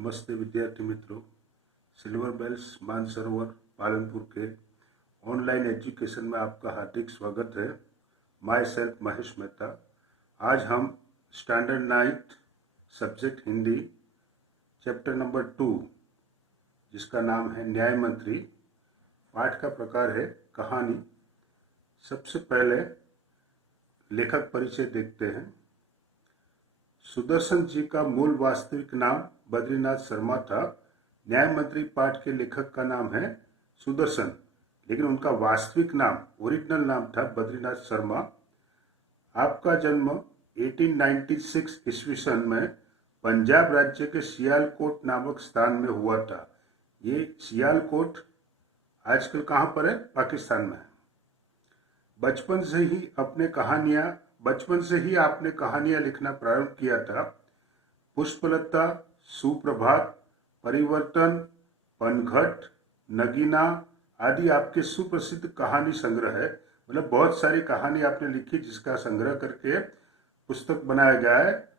नमस्ते विद्यार्थी मित्रों। सिल्वर बेल्स मानसरोवर पालनपुर के ऑनलाइन एजुकेशन में आपका हार्दिक स्वागत है। My self Mahesh Mehta. आज हम standard 9th subject Hindi chapter number 2 जिसका नाम है न्याय मंत्री, पाठ का प्रकार है कहानी। सबसे पहले लेखक परिचय देखते हैं। सुदर्शन जी का मूल वास्तविक नाम बद्रीनाथ शर्मा था। न्याय मंत्री पाठ के लेखक का नाम है सुदर्शन, लेकिन उनका वास्तविक नाम, ओरिजिनल नाम था बद्रीनाथ शर्मा। आपका जन्म 1896 ईस्वी सन में पंजाब राज्य के सियालकोट नामक स्थान में हुआ था। ये सियालकोट आजकल कहाँ पर है? पाकिस्तान में है। बचपन से ही आपने कहानियां लिखना प्रारंभ किया था। पुष्पलता, सुप्रभात, परिवर्तन, पनघट, नगीना आदि आपके सुप्रसिद्ध कहानी संग्रह है। मतलब बहुत सारी कहानी आपने लिखी जिसका संग्रह करके पुस्तक बनाया गया है।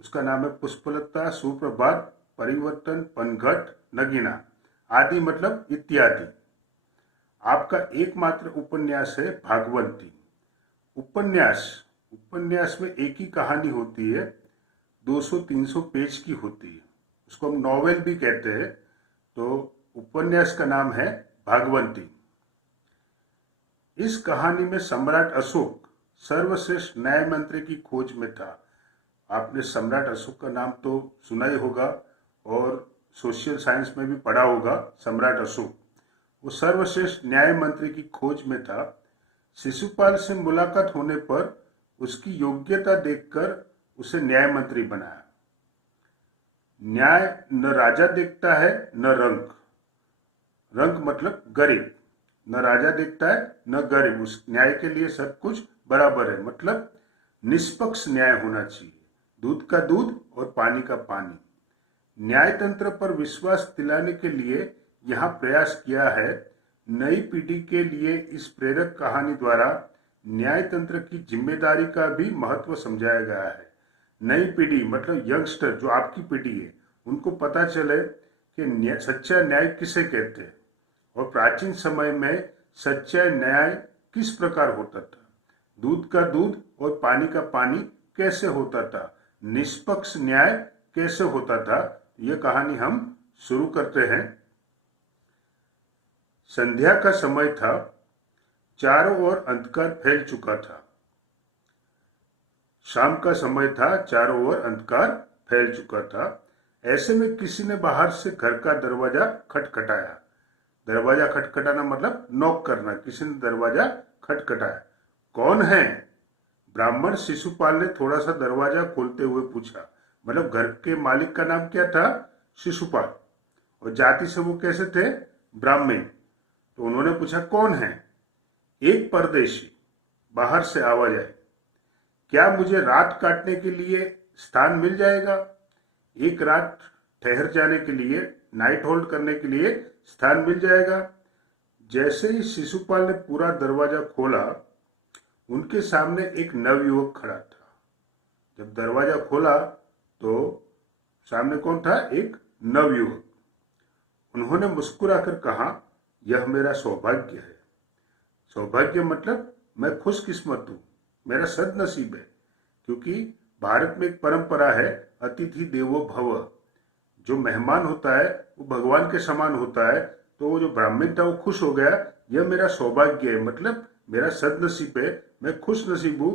उसका नाम है पुष्पलता, सुप्रभात, परिवर्तन, पनघट, नगीना आदि मतलब इत्यादि। आपका एकमात्र उपन्यास है भागवंती। उपन्यास में एक ही कहानी होती है, 200-300 पेज की होती है। उसको हम नॉवेल भी कहते हैं। तो उपन्यास का नाम है भागवंती। इस कहानी में सम्राट अशोक सर्वश्रेष्ठ न्याय मंत्री की खोज में था। आपने सम्राट अशोक का नाम तो सुना ही होगा और सोशल साइंस में भी पढ़ा होगा। सम्राट अशोक वो सर्वश्रेष्ठ न्याय मंत्री की खोज में था। शिशुपाल से मुलाकात होने पर उसकी योग्यता देखकर उसे न्याय मंत्री बनाया। न्याय न राजा देखता है न रंक। रंक मतलब गरीब। न राजा देखता है न गरीब। उस न्याय के लिए सब कुछ बराबर है। मतलब निष्पक्ष न्याय होना चाहिए। दूध का दूध और पानी का पानी। न्याय तंत्र पर विश्वास दिलाने के लिए यहाँ प्रयास किया है। नई पीढ़ी के लिए इस प्रेरक कहानी द्वारा न्याय तंत्र की जिम्मेदारी का भी महत्व समझाया गया है। नई पीढ़ी मतलब यंगस्टर, जो आपकी पीढ़ी है, उनको पता चले कि सच्चा न्याय किसे कहते हैं और प्राचीन समय में सच्चा न्याय किस प्रकार होता था, दूध का दूध और पानी का पानी कैसे होता था, निष्पक्ष न्याय कैसे होता था। यह कहानी हम शुरू करते हैं। संध्या का समय था। चारों ओर अंधकार फैल चुका था। शाम का समय था। चारों ओर अंधकार फैल चुका था। ऐसे में किसी ने बाहर से घर का दरवाजा खटखटाया। दरवाजा खटखटाना मतलब नॉक करना। किसी ने दरवाजा खटखटाया। कौन है? ब्राह्मण शिशुपाल ने थोड़ा सा दरवाजा खोलते हुए पूछा। मतलब घर के मालिक का नाम क्या था? शिशुपाल। और जाति से वो कैसे थे? ब्राह्मण। तो उन्होंने पूछा कौन है? एक परदेशी। बाहर से आवाज आई। क्या मुझे रात काटने के लिए स्थान मिल जाएगा? एक रात ठहर जाने के लिए, नाइट होल्ड करने के लिए स्थान मिल जाएगा। जैसे ही शिशुपाल ने पूरा दरवाजा खोला, उनके सामने एक नवयुवक खड़ा था। जब दरवाजा खोला तो सामने कौन था? एक नवयुवक। उन्होंने मुस्कुराकर कहा, यह मेरा सौभाग्य है। सौभाग्य मतलब मैं खुशकिस्मत हूं, मेरा सद्नसीब है। क्योंकि भारत में एक परंपरा है, अतिथि देवो भव। जो मेहमान होता है वो भगवान के समान होता है। तो वो जो ब्राह्मण था वो खुश हो गया, यह मेरा सौभाग्य है, मतलब मेरा सद्नसीब है, मैं खुश नसीब हूं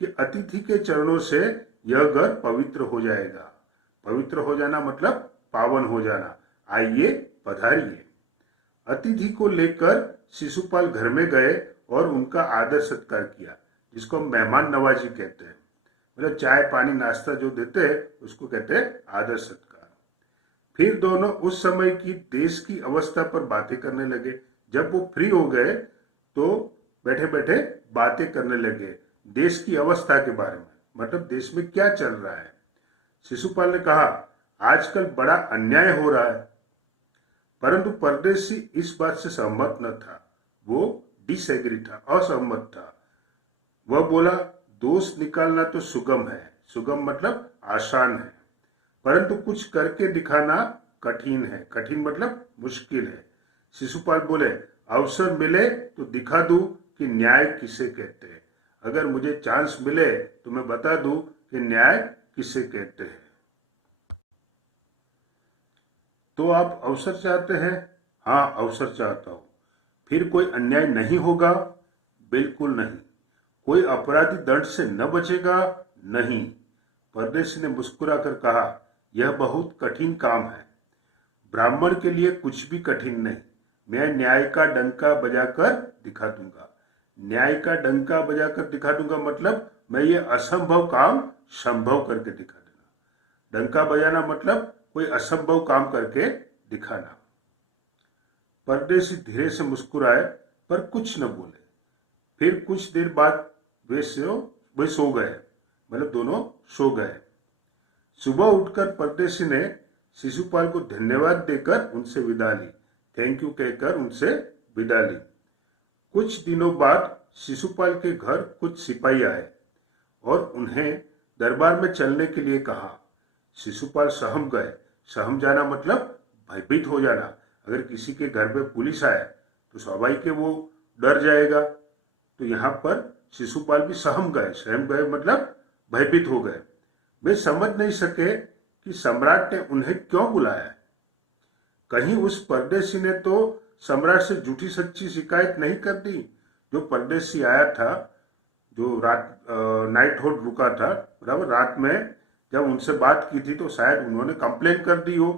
कि अतिथि के चरणों से यह घर पवित्र हो जाएगा। पवित्र हो जाना मतलब पावन हो जाना। आइए पधारिए। अतिथि को लेकर शिशुपाल घर में गए और उनका आदर सत्कार किया, जिसको हम मेहमान नवाजी कहते हैं। मतलब चाय पानी नाश्ता जो देते हैं उसको कहते हैं आदर सत्कार। फिर दोनों उस समय की देश की अवस्था पर बातें करने लगे। जब वो फ्री हो गए तो बैठे बैठे बातें करने लगे देश की अवस्था के बारे में, मतलब देश में क्या चल रहा है। शिशुपाल ने कहा, आजकल बड़ा अन्याय हो रहा है। परंतु परदेशी इस बात से सहमत न था। वो डिसएग्री था, असहमत था। वह बोला, दोष निकालना तो सुगम है। सुगम मतलब आसान है, परंतु कुछ करके दिखाना कठिन है। कठिन मतलब मुश्किल है। शिशुपाल बोले, अवसर मिले तो दिखा दूं कि न्याय किसे कहते हैं। अगर मुझे चांस मिले तो मैं बता दूं कि न्याय किसे कहते हैं। तो आप अवसर चाहते हैं? हाँ, अवसर चाहता हूं। फिर कोई अन्याय नहीं होगा? बिल्कुल नहीं। कोई अपराधी दंड से न बचेगा? नहीं। परदेशी ने मुस्कुराकर कहा, यह बहुत कठिन काम है। ब्राह्मण के लिए कुछ भी कठिन नहीं। मैं न्याय का डंका बजाकर दिखा दूंगा। न्याय का डंका बजाकर दिखा दूंगा मतलब मैं ये असंभव काम संभव करके दिखा देना। डंका बजाना मतलब कोई असंभव काम करके दिखाना। परदेशी धीरे से मुस्कुराए पर कुछ न बोले। फिर कुछ देर बाद वे सो गए, मतलब दोनों सो गए। सुबह उठकर परदेशी ने शिशुपाल को धन्यवाद देकर उनसे विदा ली। थैंक यू कहकर उनसे विदा ली। कुछ दिनों बाद शिशुपाल के घर कुछ सिपाही आए और उन्हें दरबार में चलने के लिए कहा। शिशुपाल सहम गए। सहम जाना मतलब भयभीत हो जाना। अगर किसी के घर में पुलिस आए तो स्वाभाविक है वो डर जाएगा। तो यहाँ पर शिशुपाल भी सहम गए मतलब भयभीत हो गए। वे समझ नहीं सके कि सम्राट ने उन्हें क्यों बुलाया। कहीं उस परदेशी ने तो सम्राट से झूठी सच्ची शिकायत नहीं कर दी। जो परदेशी आया था, जो रात नाइट होल्ड रुका था, बराबर, रात में जब उनसे बात की थी तो शायद उन्होंने कंप्लेन कर दी हो।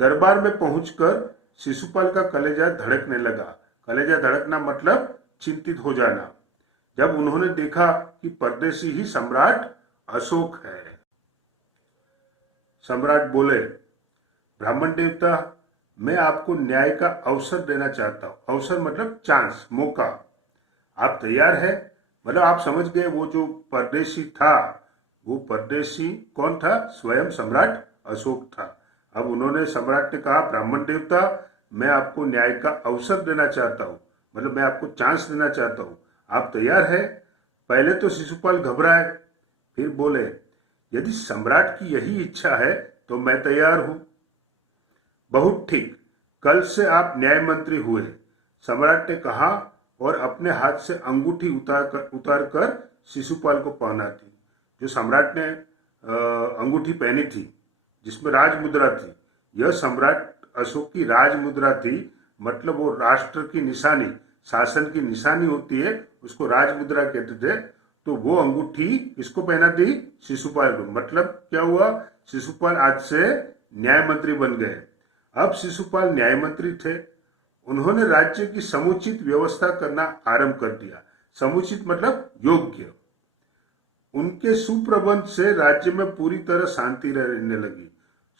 दरबार में पहुंचकर शिशुपाल का कलेजा धड़कने लगा। कलेजा धड़कना मतलब चिंतित हो जाना, जब उन्होंने देखा कि परदेशी ही सम्राट अशोक है। सम्राट बोले, ब्राह्मण देवता, मैं आपको न्याय का अवसर देना चाहता हूं। अवसर मतलब चांस, मौका। आप तैयार है? मतलब आप समझ गए वो जो परदेशी था, वो परदेशी कौन था? स्वयं सम्राट अशोक था। अब उन्होंने, सम्राट ने कहा, ब्राह्मण देवता, मैं आपको न्याय का अवसर देना चाहता हूं, मतलब मैं आपको चांस देना चाहता हूं। आप तैयार है? पहले तो शिशुपाल घबराए, फिर बोले, यदि सम्राट की यही इच्छा है तो मैं तैयार हूं। बहुत ठीक, कल से आप न्याय मंत्री हुए, सम्राट ने कहा और अपने हाथ से अंगूठी उतार कर शिशुपाल को पहना दी। जो सम्राट ने अंगूठी पहनी थी जिसमें राज मुद्रा थी, यह सम्राट अशोक की राज मुद्रा थी। मतलब वो राष्ट्र की निशानी, शासन की निशानी होती है, उसको राज मुद्रा कहते थे। तो वो अंगूठी इसको पहना दी शिशुपाल को। मतलब क्या हुआ? शिशुपाल आज से न्याय मंत्री बन गए। अब शिशुपाल न्याय मंत्री थे। उन्होंने राज्य की समुचित व्यवस्था करना आरंभ कर दिया। समुचित मतलब योग्य। उनके सुप्रबंध से राज्य में पूरी तरह शांति रहने लगी।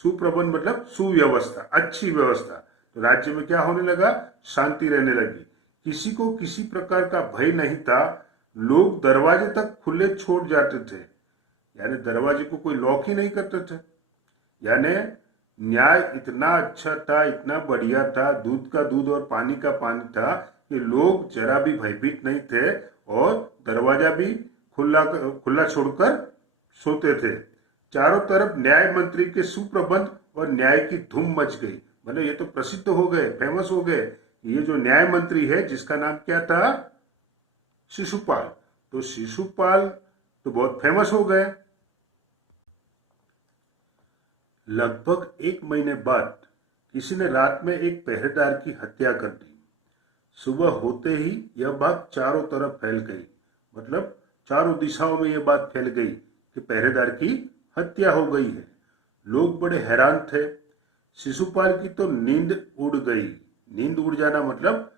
सुप्रबंध मतलब सुव्यवस्था, अच्छी व्यवस्था। तो राज्य में क्या होने लगा? शांति रहने लगी। किसी को किसी प्रकार का भय नहीं था। लोग दरवाजे तक खुले छोड़ जाते थे, यानी दरवाजे को कोई लॉक ही नहीं करते थे। यानी न्याय इतना अच्छा था, इतना बढ़िया था, दूध का दूध और पानी का पानी था कि लोग जरा भी भयभीत नहीं थे और दरवाजा भी खुला छोड़कर सोते थे। चारों तरफ न्याय मंत्री के सुप्रबंध और न्याय की धूम मच गई। मतलब ये तो प्रसिद्ध हो गए, फेमस हो गए। ये जो न्याय मंत्री है जिसका नाम क्या था? शिशुपाल। तो शिशुपाल तो बहुत फेमस हो गए। लगभग 1 महीने बाद किसी ने रात में एक पहरेदार की हत्या कर दी। सुबह होते ही यह बात चारों तरफ फैल गई। मतलब चारों दिशाओं में यह बात फैल गई कि पहरेदार की हत्या हो गई है। लोग बड़े हैरान थे। शिशुपाल की तो नींद उड़ गई। नींद उड़ जाना मतलब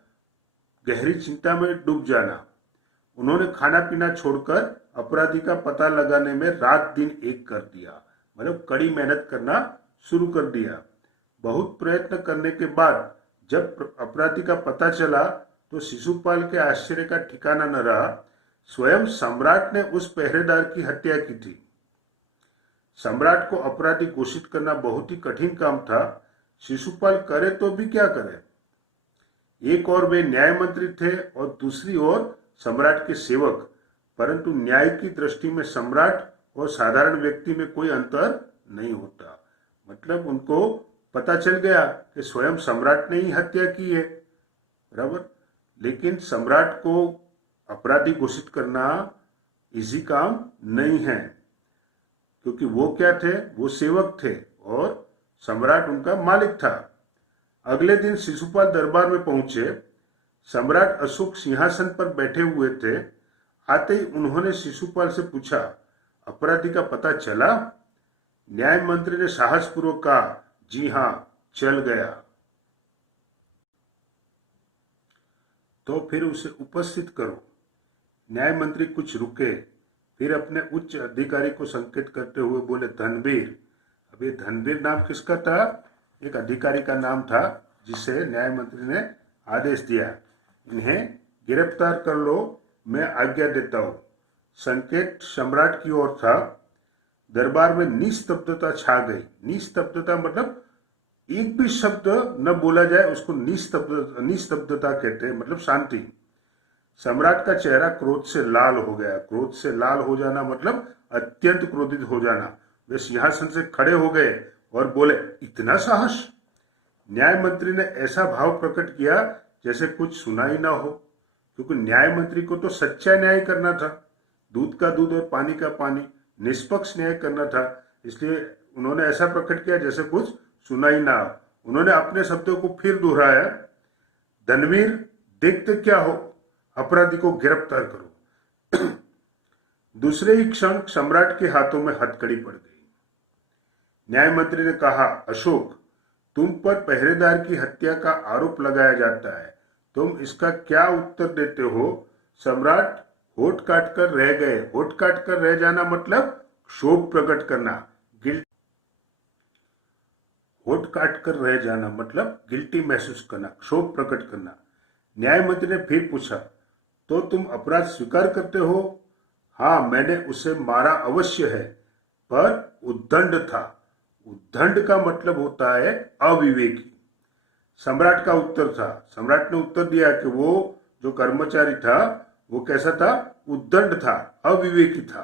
गहरी चिंता में डूब जाना। उन्होंने खाना पीना छोड़कर अपराधी का पता लगाने में रात दिन एक कर दिया। मतलब कड़ी मेहनत करना शुरू कर दिया। बहुत प्रयत्न करने के बाद जब अपराधी का पता चला तो शिशुपाल के आश्चर्य का ठिकाना न रहा। स्वयं सम्राट ने उस पहरेदार की हत्या की थी। सम्राट को अपराधी घोषित करना बहुत ही कठिन काम था। शिशुपाल करे तो भी क्या करे। एक और वे न्याय मंत्री थे और दूसरी ओर सम्राट के सेवक। परंतु न्याय की दृष्टि में सम्राट और साधारण व्यक्ति में कोई अंतर नहीं होता। मतलब उनको पता चल गया कि स्वयं सम्राट ने ही हत्या की है, बराबर। लेकिन सम्राट को अपराधी घोषित करना इजी काम नहीं है, क्योंकि वो क्या थे, वो सेवक थे और सम्राट उनका मालिक था। अगले दिन शिशुपाल दरबार में पहुंचे। सम्राट अशोक सिंहासन पर बैठे हुए थे। आते ही उन्होंने शिशुपाल से पूछा, अपराधी का पता चला? न्याय मंत्री ने साहसपूर्वक कहा, जी हां, चल गया। तो फिर उसे उपस्थित करो। न्याय मंत्री कुछ रुके, फिर अपने उच्च अधिकारी को संकेत करते हुए बोले, धनवीर। अब ये धनवीर नाम किसका था? एक अधिकारी का नाम था जिसे न्याय मंत्री ने आदेश दिया, इन्हें गिरफ्तार कर लो, मैं आज्ञा देता हूं। संकेत सम्राट की ओर था। दरबार में निस्तब्धता छा गई। निस्तब्धता मतलब एक भी शब्द न बोला जाए, उसको निस्तब्धता कहते हैं, मतलब शांति। सम्राट का चेहरा क्रोध से लाल हो गया। क्रोध से लाल हो जाना मतलब अत्यंत क्रोधित हो जाना। वे सिंहासन से खड़े हो गए और बोले, इतना साहस? न्याय मंत्री ने ऐसा भाव प्रकट किया जैसे कुछ सुना ही ना हो, क्योंकि न्याय मंत्री को तो सच्चा न्याय करना था, दूध का दूध और पानी का पानी, निष्पक्ष न्याय करना था। इसलिए उन्होंने ऐसा प्रकट किया जैसे कुछ सुना ही ना हो। उन्होंने अपने शब्दों को फिर दोहराया, धनवीर, देखते क्या हो, अपराधी को गिरफ्तार करो। दूसरे ही क्षण सम्राट के हाथों में हथकड़ी पड़ गई। न्याय मंत्री ने कहा, अशोक, तुम पर पहरेदार की हत्या का आरोप लगाया जाता है, तुम इसका क्या उत्तर देते हो? सम्राट होठ काट कर रह गए। होठ काट कर रह जाना मतलब क्षोभ प्रकट करना, गिल्ट। होठ काट कर रह जाना मतलब गिल्टी महसूस करना, क्षोभ प्रकट करना। न्याय मंत्री ने फिर पूछा, तो तुम अपराध स्वीकार करते हो? हाँ, मैंने उसे मारा अवश्य है, पर उद्दंड था। उद्दंड का मतलब होता है अविवेकी। सम्राट का उत्तर था। सम्राट ने उत्तर दिया कि वो जो कर्मचारी था वो कैसा था? उद्दंड था, अविवेकी था।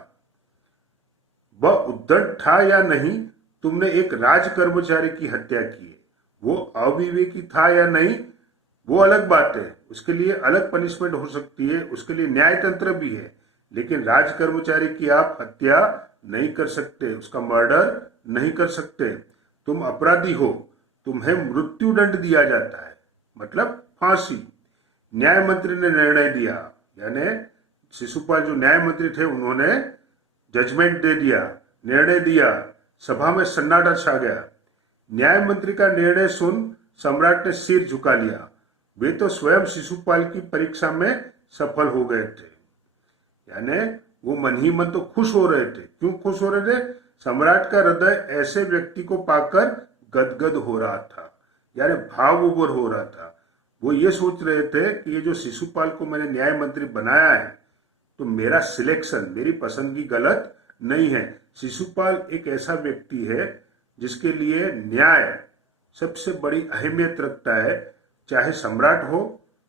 वह उद्दंड था या नहीं, तुमने एक राज कर्मचारी की हत्या की है। वो अविवेकी था या नहीं वो अलग बात है, उसके लिए अलग पनिशमेंट हो सकती है, उसके लिए न्याय तंत्र भी है। लेकिन राज कर्मचारी की आप हत्या नहीं कर सकते, उसका मर्डर नहीं कर सकते। तुम अपराधी हो, तुम्हें मृत्यु दंड दिया जाता है, मतलब फांसी। न्याय मंत्री ने निर्णय दिया, यानी शिशुपाल जो न्याय मंत्री थे उन्होंने जजमेंट दे दिया, निर्णय दिया। सभा में सन्नाटा छा गया। न्याय मंत्री का निर्णय सुन सम्राट ने सिर झुका लिया। वे तो स्वयं शिशुपाल की परीक्षा में सफल हो गए थे, यानी वो मन ही मन तो खुश हो रहे थे। क्यों खुश हो रहे थे? सम्राट का हृदय ऐसे व्यक्ति को पाकर गदगद हो रहा था, यानी भाव उबर हो रहा था। वो ये सोच रहे थे कि ये जो शिशुपाल को मैंने न्याय मंत्री बनाया है, तो मेरा सिलेक्शन, मेरी पसंदगी गलत नहीं है। शिशुपाल एक ऐसा व्यक्ति है जिसके लिए न्याय सबसे बड़ी अहमियत रखता है, चाहे सम्राट हो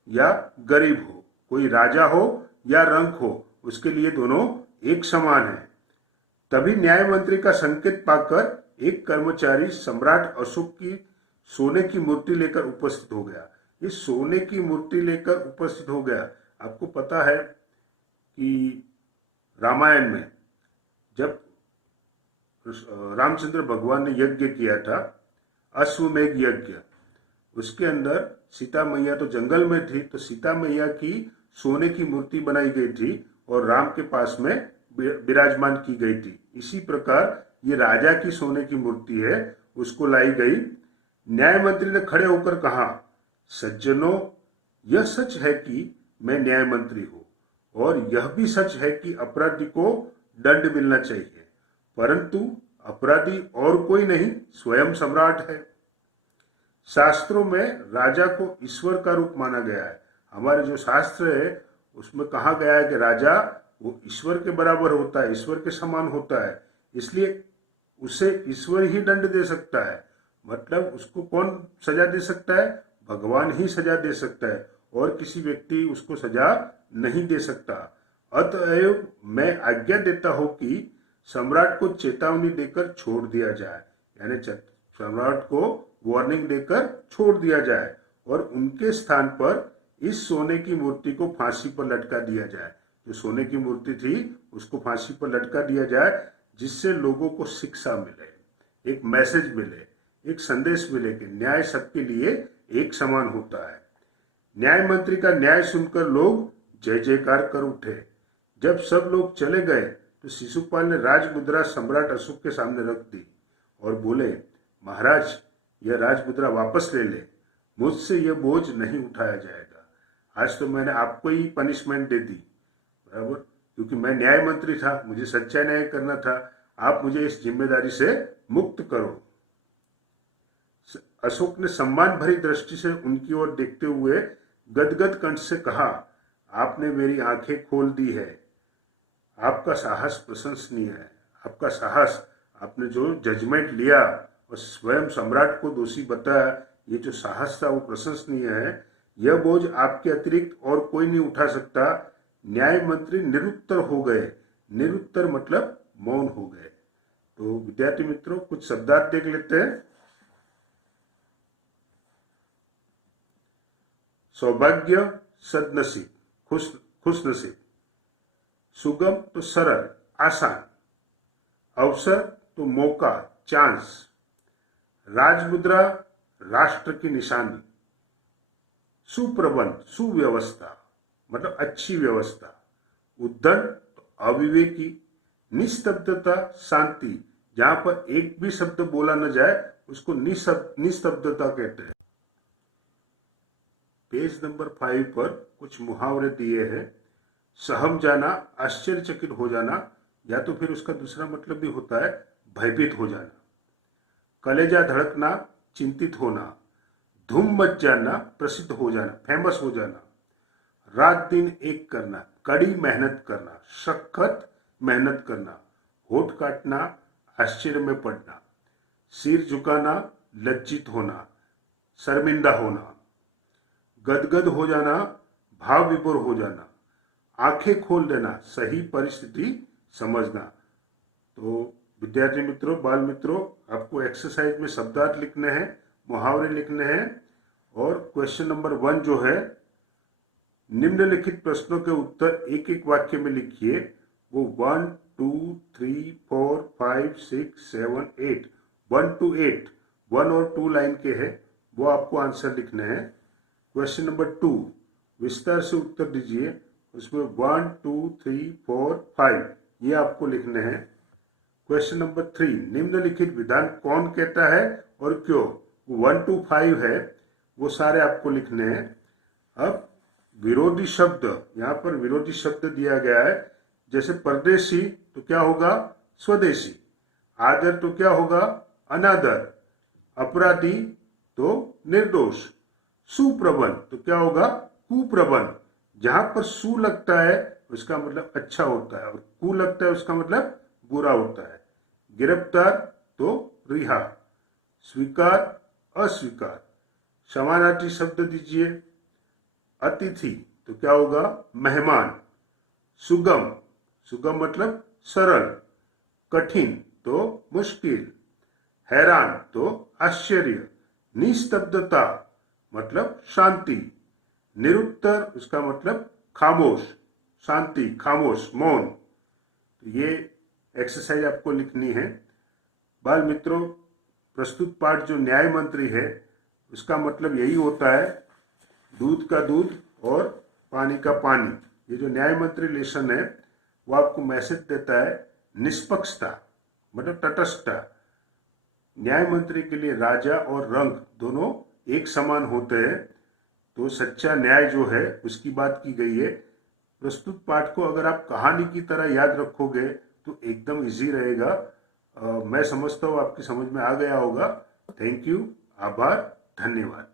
या गरीब हो, कोई राजा हो या रंक हो, उसके लिए दोनों एक समान है। तभी न्याय मंत्री का संकेत पाकर एक कर्मचारी सम्राट अशोक की सोने की मूर्ति लेकर उपस्थित हो गया। ये सोने की मूर्ति लेकर उपस्थित हो गया। आपको पता है कि रामायण में जब रामचंद्र भगवान ने यज्ञ किया था, अश्वमेध यज्ञ, उसके अंदर सीता मैया तो जंगल में थी, तो सीता मैया की सोने की मूर्ति बनाई गई थी और राम के पास में विराजमान की गई थी। इसी प्रकार ये राजा की सोने की मूर्ति है, उसको लाई गई। न्याय मंत्री ने खड़े होकर कहा, सज्जनों, यह सच है कि मैं न्याय मंत्री हूं और यह भी सच है कि अपराधी को दंड मिलना चाहिए, परंतु अपराधी और कोई नहीं, स्वयं सम्राट है। शास्त्रों में राजा को ईश्वर का रूप माना गया है। हमारे जो शास्त्र है उसमें कहा गया है कि राजा वो ईश्वर के बराबर होता है, ईश्वर के समान होता है, इसलिए उसे ईश्वर ही दंड दे सकता है। मतलब उसको कौन सजा दे सकता है? भगवान ही सजा दे सकता है और किसी व्यक्ति उसको सजा नहीं दे सकता। अतएव मैं आज्ञा देता हूं कि सम्राट को चेतावनी देकर छोड़ दिया जाए, यानी सम्राट को वार्निंग देकर छोड़ दिया जाए और उनके स्थान पर इस सोने की मूर्ति को फांसी पर लटका दिया जाए। जो सोने की मूर्ति थी उसको फांसी पर लटका दिया जाए, जिससे लोगों को शिक्षा मिले, एक मैसेज मिले, एक संदेश मिले कि न्याय सबके लिए एक समान होता है। न्याय मंत्री का न्याय सुनकर लोग जय जयकार कर उठे। जब सब लोग चले गए तो शिशुपाल ने राजमुद्रा सम्राट अशोक के सामने रख दी और बोले, महाराज, यह राजमुद्रा वापस ले ले, मुझसे यह बोझ नहीं उठाया जाएगा। आज तो मैंने आपको ही पनिशमेंट दे दी, बराबर, क्योंकि मैं न्याय मंत्री था, मुझे सच्चा न्याय करना था। आप मुझे इस जिम्मेदारी से मुक्त करो। अशोक ने सम्मान भरी दृष्टि से उनकी ओर देखते हुए गदगद कंठ से कहा, आपने मेरी आंखें खोल दी है। आपका साहस प्रशंसनीय है। आपका साहस, आपने जो जजमेंट लिया और स्वयं सम्राट को दोषी बताया, ये जो साहस था वो प्रशंसनीय है। यह बोझ आपके अतिरिक्त और कोई नहीं उठा सकता। न्याय मंत्री निरुत्तर हो गए। निरुत्तर मतलब मौन हो गए। तो विद्यार्थी मित्रों, कुछ शब्दार्थ देख लेते हैं। सौभाग्य, सदनसीब, खुशनसीब। सुगम तो सरल, आसान। अवसर तो मौका, चांस। राजमुद्रा राष्ट्र की निशानी। सुप्रबंध, सुव्यवस्था मतलब अच्छी व्यवस्था। उद्दंड तो अविवेकी। निस्तब्धता, शांति, जहां पर एक भी शब्द बोला न जाए उसको निस्तब्धता कहते हैं। पेज नंबर 5 पर कुछ मुहावरे दिए हैं। सहम जाना, आश्चर्यचकित हो जाना, या तो फिर उसका दूसरा मतलब भी होता है भयभीत हो जाना। कलेजा धड़कना, चिंतित होना। धूम मच जाना, प्रसिद्ध हो जाना, फेमस हो जाना। रात दिन एक करना, कड़ी मेहनत करना, सख्त मेहनत करना। होठ काटना, आश्चर्य में पड़ना। सिर झुकाना, लज्जित होना, शर्मिंदा होना। गदगद हो जाना, भाव विभोर हो जाना। आंखें खोल देना, सही परिस्थिति समझना। तो विद्यार्थी मित्रों, बाल मित्रों, आपको एक्सरसाइज में शब्दार्थ लिखने हैं, मुहावरे लिखने हैं। और क्वेश्चन नंबर 1 जो है, निम्नलिखित प्रश्नों के उत्तर एक एक वाक्य में लिखिए। वो 1, 2, 3, 4, 5, 6, 7, 8, 1 to 8, 1 और 2 लाइन के हैं, वो आपको आंसर लिखने हैं। क्वेश्चन नंबर 2, विस्तार से उत्तर दीजिए। उसमें 1, 2, 3, 4, 5 ये आपको लिखने हैं। क्वेश्चन नंबर 3, निम्नलिखित विधान कौन कहता है और क्यों? 1 to 5 है, वो सारे आपको लिखने हैं। अब विरोधी शब्द, यहाँ पर विरोधी शब्द दिया गया है। जैसे परदेशी तो क्या होगा? स्वदेशी। आदर तो क्या होगा? अनादर। अपराधी तो निर्दोष। सुप्रबंध तो क्या होगा? कुप्रबंध। जहां पर सु लगता है उसका मतलब अच्छा होता है और कु लगता है उसका मतलब बुरा होता है। गिरफ्तार तो रिहा। स्वीकार, अस्वीकार। समानार्थी शब्द दीजिए। अतिथि तो क्या होगा? मेहमान। सुगम, सुगम मतलब सरल। कठिन तो मुश्किल। हैरान तो आश्चर्य। निस्तब्धता मतलब शांति। निरुत्तर उसका मतलब खामोश, शांति, खामोश, मौन। तो ये एक्सरसाइज आपको लिखनी है। बाल मित्रों, प्रस्तुत पाठ जो न्याय मंत्री है उसका मतलब यही होता है, दूध का दूध और पानी का पानी। ये जो न्याय मंत्री लेसन है वो आपको मैसेज देता है निष्पक्षता मतलब तटस्थता। न्याय मंत्री के लिए राजा और रंग दोनों एक समान होते हैं। तो सच्चा न्याय जो है उसकी बात की गई है। प्रस्तुत पाठ को अगर आप कहानी की तरह याद रखोगे तो एकदम इजी रहेगा। मैं समझता हूँ आपकी समझ में आ गया होगा। थैंक यू, आभार, धन्यवाद।